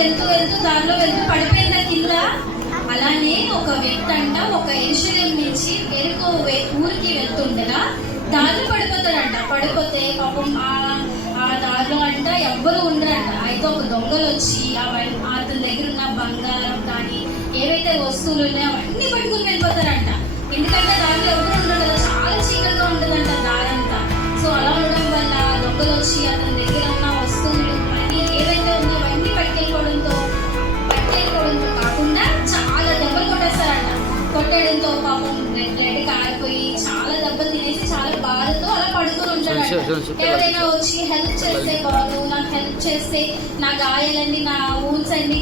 వెళ్తూ వెళ్తూ దారిలో వెళ్తూ పడిపోయిందా కింద. అలానే ఒక వ్యక్తి అంట ఒక యెరూషలేము నుంచి ఎరికో ఊరికి వెళ్తుండగా దారిలో పడిపోతాడంట. పడిపోతే పాపం ఆ దారిలో అంట ఎవ్వరు ఉండరంట. అయితే ఒక దొంగలు వచ్చి అతని దగ్గర ఉన్న బంగారం కానీ ఏవైతే వస్తువులు ఉన్నాయో అవన్నీ పట్టుకుని వెళ్ళిపోతారంట. ఎందుకంటే దారిలో ఎవరు ఉండరు కదా, చాలా చీకటిగా ఉంటుందంట దారంతా. సో అలా ఉండడం వల్ల దొంగలు వచ్చి అతని దగ్గర ఉన్న వస్తువులు అన్నీ ఏవైతే ఉన్నాయో అవన్నీ పట్టుకెళ్ళిపోవడంతో కాకుండా చాలా దెబ్బలు కొట్టేస్తారంట. కొట్టడంతో పాపం బ్లడ్ కారిపోయి చాలా దెబ్బలు తినేసి చాలా బాధతో అలా పడుకొని ఉంటాడంట. ఎవరైనా వచ్చి హెల్ప్ చేస్తే బాగు, నాకు హెల్ప్ చేస్తే నా గాయాలన్నీ నా వూండ్స్ అన్ని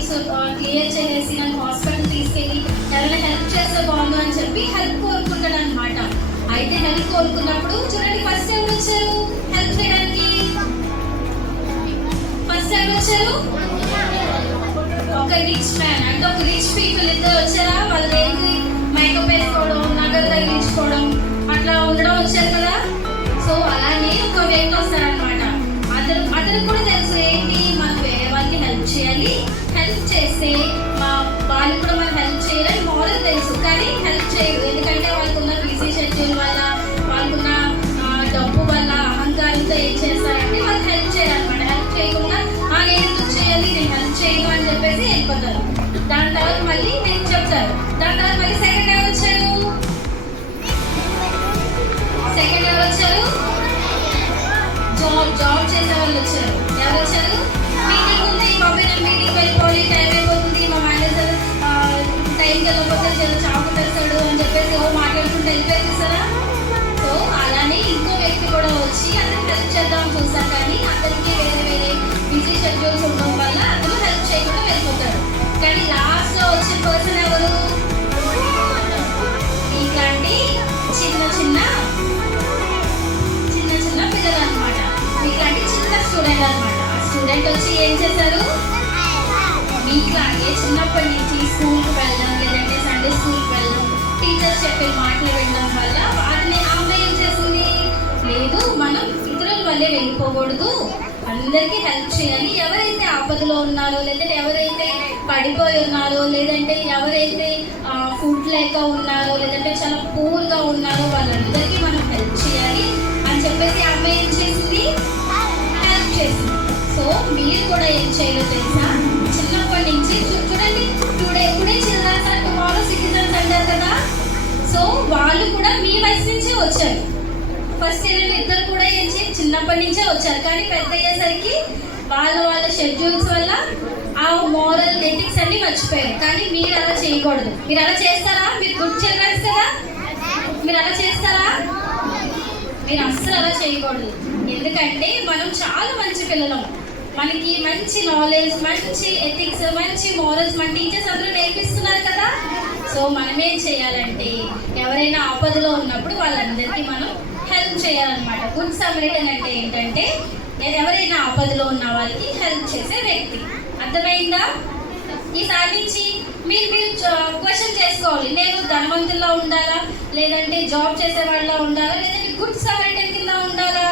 క్లియర్ చేసేసి నన్ను హాస్పిటల్ తీసుకెళ్ళి ఎవరైనా హెల్ప్ చేస్తే బాగుండు అని చెప్పి హెల్ప్ కోరుకుంటాడు అనమాట. అయితే హెల్ప్ కోరుకున్నప్పుడు చూడండి, ఫస్ట్ ఎవరు వచ్చారు హెల్ప్ చేయడానికి? ఫస్ట్ ఎవరు వచ్చారు? ఒక రిచ్ మ్యాన్, అంటే ఒక రిచ్ పీపుల్ ఇద్దరు వచ్చారా. వాళ్ళు ఏంటి మేకప్ వేసుకోవడం, నగలు తగిలించుకోవడం అట్లా ఉండడం వచ్చారు కదా. సో అలానే ఒక వ్యక్తి వస్తారనమాట. అతను కూడా తెలుసు ఏంటి, మనం వేరే వాళ్ళకి హెల్ప్ చేయాలి, హెల్ప్ చేస్తే వాళ్ళు కూడా మనం హెల్ప్ చేయాలని మోరల్ తెలుసు, కానీ హెల్ప్ చేయరు. ఎందుకంటే వాళ్ళకున్న బిజీ షెడ్యూల్ వల్ల, వాళ్ళకున్న డబ్బు వల్ల, అహంకారంతో ఏం చేస్తారంటే వాళ్ళు హెల్ప్ చేయాలన్నమాట. హెల్ప్ చేయకుండా నేను ఎందుకు చేయాలి, నేను హెల్ప్ చేయను అని చెప్పేసి వెళ్ళిపోతారు. దాని తర్వాత మళ్ళీ నేను చెప్తారు. దాని తర్వాత మళ్ళీ సెకండ్ ఎవరు వచ్చారు? సెకండ్ ఎవరు వచ్చారు? జాబ్ చేసే వాళ్ళు వచ్చారు. ఎవరు వచ్చారు? మీటింగ్ ఉంది, బాబాయ్ నేను మీటింగ్ వెళ్ళిపోవాలి, టైం అయిపోతుంది, మా మేనేజర్ టైంకి వెళ్ళకపోతే చాకు తెస్తాడు అని చెప్పేసి మాట్లాడుకుంటూ వెళ్ళిపోయి చూసారా. సో అలానే ఇంకో వ్యక్తి కూడా వచ్చి అతనికి హెల్ప్ చేద్దాం చూస్తారు, కానీ అతనికి వేరే వేరే బిజీ షెడ్యూల్స్ ఉండడం వల్ల అతను హెల్ప్ చేయకుండా వెళ్ళిపోతాడు. కానీ లాస్ట్ లో వచ్చిన పర్సన్ ఎవరు? ఇట్లాంటి చిన్న చిన్న పిల్లలు అనమాట. మీట్లాంటి చిన్న స్టూడెంట్ అనమాట. ఆ స్టూడెంట్ వచ్చి ఏం చేశారు? మీట్లాగే చిన్నప్పటి నుంచి స్కూల్కి వెళ్ళడం, లేదంటే సండే స్కూల్కి వెళ్ళడం, టీచర్స్ చెప్పే మాటలు వినడం వల్ల వాటిని ఆమె ఏం చేస్తుంది, లేదు మనం ఇతరుల వల్లే వెళ్ళిపోకూడదు, అందరికీ హెల్ప్ చేయాలి. ఎవరైతే ఆపదలో ఉన్నారో, లేదంటే ఎవరైతే పడిపోయి ఉన్నారో, లేదంటే ఎవరైతే ఫుడ్ లేక ఉన్నారో, లేదంటే చాలా పూర్గా ఉన్నారో వాళ్ళందరికీ మనం హెల్ప్ చేయాలి అని చెప్పేసి అమ్మ ఏం చేసింది? హెల్ప్ చేసింది. సో మీరు కూడా ఏం చేయాలో తెలుసా? చిన్నప్పటి నుంచి చూడండి, today childrens and tomorrow citizens అంటారు కదా. సో వాళ్ళు కూడా మీ వయసు నుంచే వచ్చారు. ఫస్ట్ ఇద్దరు కూడా ఏం చేయాలి, చిన్నప్పటి నుంచే వచ్చారు. కానీ పెద్ద అయ్యేసరికి వాళ్ళ షెడ్యూల్స్ వల్ల ఆ మోరల్ ఎథిక్స్ అన్ని మర్చిపోయారు. కానీ మీరు అలా చేయకూడదు. మీరు అలా చేస్తారా? మీరు గుడ్ చిల్డ్రన్స్ కదా, మీరు అలా చేస్తారా? మీరు అస్సలు అలా చేయకూడదు. ఎందుకంటే మనం చాలా మంచి పిల్లలం, మనకి మంచి నాలెడ్జ్, మంచి ఎథిక్స్, మంచి మోరల్స్ మన టీచర్స్ అందరూ నేర్పిస్తున్నారు కదా. సో మనం ఏం చేయాలంటే ఎవరైనా ఆపదలో ఉన్నప్పుడు వాళ్ళందరికీ మనం హెల్ప్ చేయాలన్నమాట. గుడ్ సమరిటన్ అంటే ఏంటంటే ఎవరైనా ఆపదలో ఉన్న వాళ్ళకి హెల్ప్ చేసే వ్యక్తి. అర్థమైందా? ఈసారి నుంచి మీరు క్వశ్చన్ చేసుకోవాలి, నేను ధనవంతుల్లో ఉండాలా, లేదంటే జాబ్ చేసే వాళ్ళ ఉండాలా, లేదంటే గుడ్ సమరిటన్ కింద ఉండాలా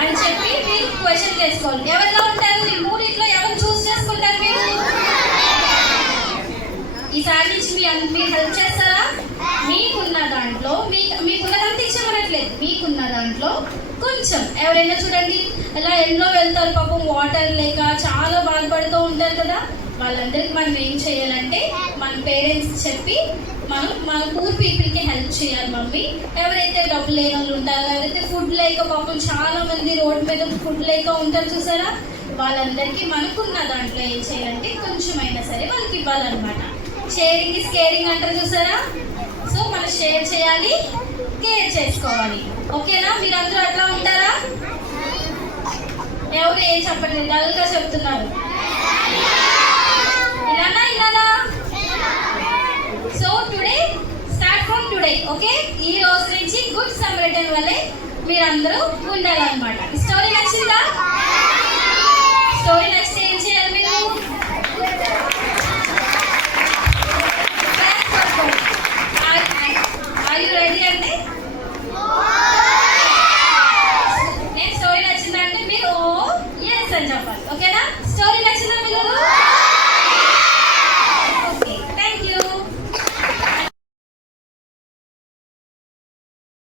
అని చెప్పి మీరు క్వశ్చన్ చేసుకోవాలి. ఎవరిలో ఉంటారు? ఈ మూడింట్లో ఎవరు చూస్ చేసుకుంటారు? మీరు ఈసారి నుంచి మీరు హెల్ప్ చేస్తారా? మీకున్న దాంట్లో మీకున్నదంతా ఇచ్చేమనట్లేదు, మీకున్న దాంట్లో కొంచెం. ఎవరైనా చూడండి ఇలా ఎండ్లో వెళ్తారు, పాపం వాటర్ లేక చాలా బాధపడుతూ ఉంటారు కదా. వాళ్ళందరికీ మనం ఏం చేయాలంటే మన పేరెంట్స్ చెప్పి మన పూర్ పీపుల్కి హెల్ప్ చేయాలి. మమ్మీ ఎవరైతే డబ్బు లేని వాళ్ళు ఉంటారో, ఎవరైతే ఫుడ్ లేక పాపం చాలా మంది రోడ్ మీద ఫుడ్ లేక ఉంటారు చూసారా, వాళ్ళందరికీ మనకున్న దాంట్లో ఏం చేయాలంటే కొంచెమైనా సరే వాళ్ళకి ఇవ్వాలన్నమాట. షేరింగ్ ఇస్ కేరింగ్ అంటారు చూసారా. సో మనం షేర్ చేయాలి, కేర్ చేసుకోవాలి. ఓకేనా? మీరందరూ అట్లా ఉంటారా? ఎవరు ఏం చెప్పట్లేదు, డల్గా చెప్తున్నారు. ఇలానా? So today start from today. Okay, ఈ రోజు నుంచి గుడ్ సమరిటన్ వల్లే మీరందరూ ఉండాలన్నమాట.